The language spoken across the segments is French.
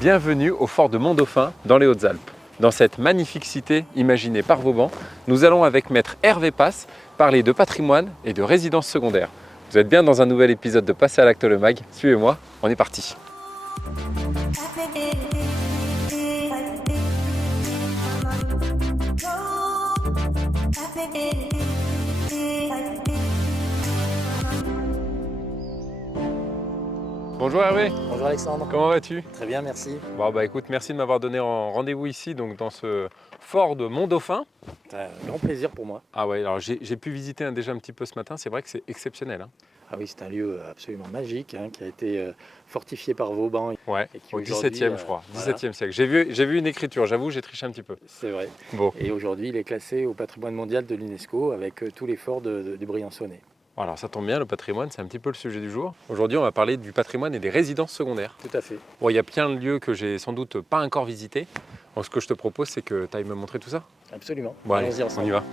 Bienvenue au fort de Mont-Dauphin dans les Hautes-Alpes. Dans cette magnifique cité imaginée par Vauban, nous allons avec maître Hervé Passe parler de patrimoine et de résidence secondaire. Vous êtes bien dans un nouvel épisode de Passer à l'acte le mag. Suivez-moi, on est parti. Bonjour Hervé. Bonjour Alexandre. Comment vas-tu? Très bien, merci. Bon bah écoute, merci de m'avoir donné rendez-vous ici donc dans ce fort de Mont-Dauphin. C'est un grand plaisir pour moi. Ah ouais, alors j'ai pu visiter déjà un petit peu ce matin, c'est vrai que c'est exceptionnel. Ah oui, c'est un lieu absolument magique qui a été fortifié par Vauban. Ouais, et qui au aujourd'hui, 17e je crois, voilà. 17e siècle. J'ai vu une écriture, j'avoue j'ai triché un petit peu. C'est vrai. Bon, Et aujourd'hui, il est classé au patrimoine mondial de l'UNESCO avec tous les forts du Briançonnais. alors ça tombe bien, le patrimoine c'est un petit peu le sujet du jour. Aujourd'hui on va parler du patrimoine et des résidences secondaires. Tout à fait. Bon, il y a plein de lieux que j'ai sans doute pas encore visités. Donc ce que je te propose c'est que tu ailles me montrer tout ça. Absolument. Bon allez, Allons-y on ensemble. y va.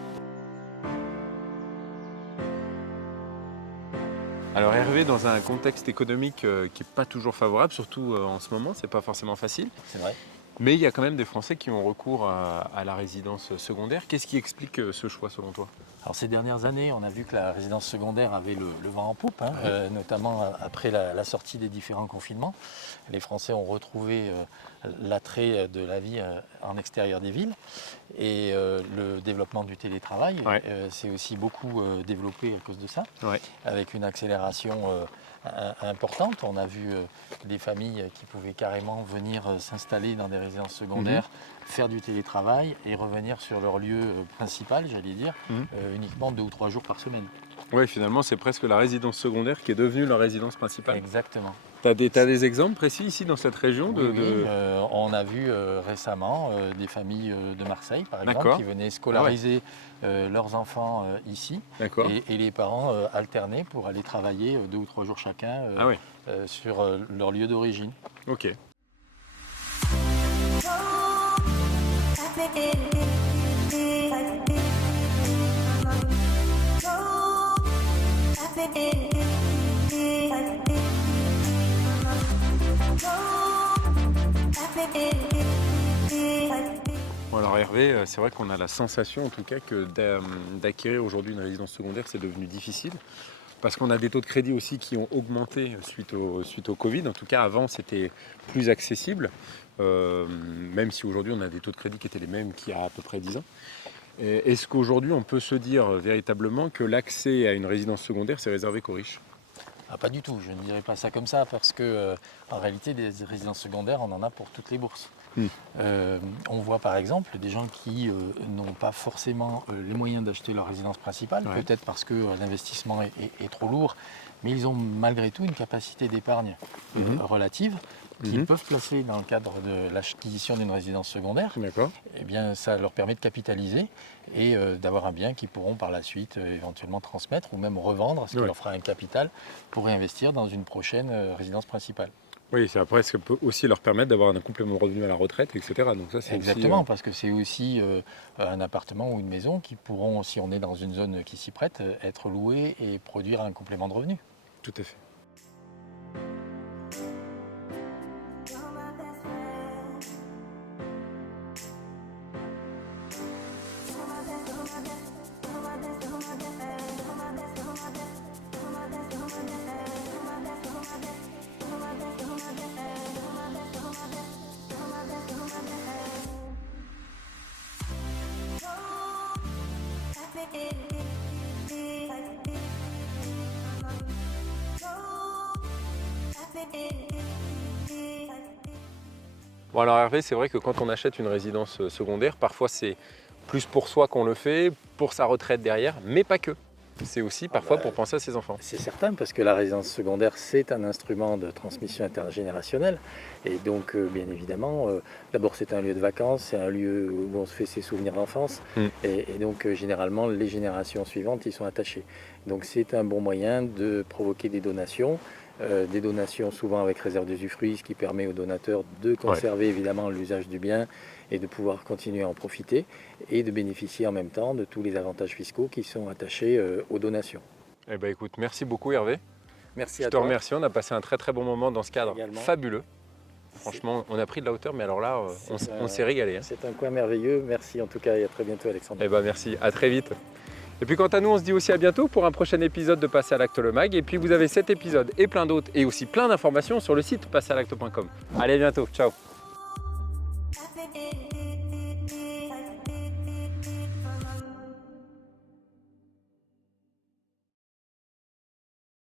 Alors Hervé, dans un contexte économique qui n'est pas toujours favorable, surtout en ce moment, c'est pas forcément facile. C'est vrai. Mais il y a quand même des Français qui ont recours à la résidence secondaire. Qu'est-ce qui explique ce choix selon toi? Alors ces dernières années, on a vu que la résidence secondaire avait le vent en poupe, notamment après la sortie des différents confinements. Les Français ont retrouvé l'attrait de la vie en extérieur des villes et le développement du télétravail s'est aussi beaucoup développé à cause de ça, avec une accélération importante. On a vu des familles qui pouvaient carrément venir s'installer dans des résidences secondaires, faire du télétravail et revenir sur leur lieu principal, j'allais dire, uniquement 2 ou 3 jours par semaine. Oui, finalement, c'est presque la résidence secondaire qui est devenue la résidence principale. Exactement. Tu as des exemples précis ici dans cette région On a vu récemment des familles de Marseille, par exemple, qui venaient scolariser leurs enfants ici. Et les parents alternaient pour aller travailler 2 ou 3 jours chacun sur leur lieu d'origine. Ok. Bon alors Hervé, c'est vrai qu'on a la sensation en tout cas que d'acquérir aujourd'hui une résidence secondaire c'est devenu difficile parce qu'on a des taux de crédit aussi qui ont augmenté suite au Covid. En tout cas avant c'était plus accessible, même si aujourd'hui on a des taux de crédit qui étaient les mêmes qu'il y a à peu près 10 ans. Est-ce qu'aujourd'hui on peut se dire véritablement que l'accès à une résidence secondaire c'est réservé qu'aux riches? Ah, pas du tout, je ne dirais pas ça comme ça parce que en réalité des résidences secondaires on en a pour toutes les bourses. On voit par exemple des gens qui n'ont pas forcément les moyens d'acheter leur résidence principale, peut-être parce que l'investissement est trop lourd, mais ils ont malgré tout une capacité d'épargne relative qu'ils peuvent placer dans le cadre de l'acquisition d'une résidence secondaire. Eh bien, ça leur permet de capitaliser et d'avoir un bien qu'ils pourront par la suite éventuellement transmettre ou même revendre, ce qui leur fera un capital pour réinvestir dans une prochaine résidence principale. Oui, après, ça peut aussi leur permettre d'avoir un complément de revenu à la retraite, etc. Donc ça, c'est exactement, aussi, parce que c'est aussi un appartement ou une maison qui pourront, si on est dans une zone qui s'y prête, être loués et produire un complément de revenu. Tout à fait. Bon alors Hervé, c'est vrai que quand on achète une résidence secondaire, parfois c'est plus pour soi qu'on le fait, pour sa retraite derrière, mais pas que. C'est aussi parfois pour penser à ses enfants. C'est certain, parce que la résidence secondaire, c'est un instrument de transmission intergénérationnelle. Et donc, bien évidemment, d'abord c'est un lieu de vacances, c'est un lieu où on se fait ses souvenirs d'enfance. Et donc, généralement, les générations suivantes y sont attachées. Donc, c'est un bon moyen de provoquer des donations souvent avec réserve d'usufruit, ce qui permet aux donateurs de conserver évidemment l'usage du bien et de pouvoir continuer à en profiter et de bénéficier en même temps de tous les avantages fiscaux qui sont attachés aux donations. Eh bien écoute, merci beaucoup Hervé. Merci Je à te toi. remercie, on a passé un très très bon moment dans ce cadre fabuleux. Franchement, on a pris de la hauteur, mais alors là, C'est on s'est régalé. Hein. C'est un coin merveilleux. Merci en tout cas et à très bientôt, Alexandre. Eh ben merci, à très vite. Et puis quant à nous, on se dit aussi à bientôt pour un prochain épisode de Passer à l'acte le mag. Et puis vous avez cet épisode et plein d'autres et aussi plein d'informations sur le site passeralacte.com. Allez, à bientôt, ciao.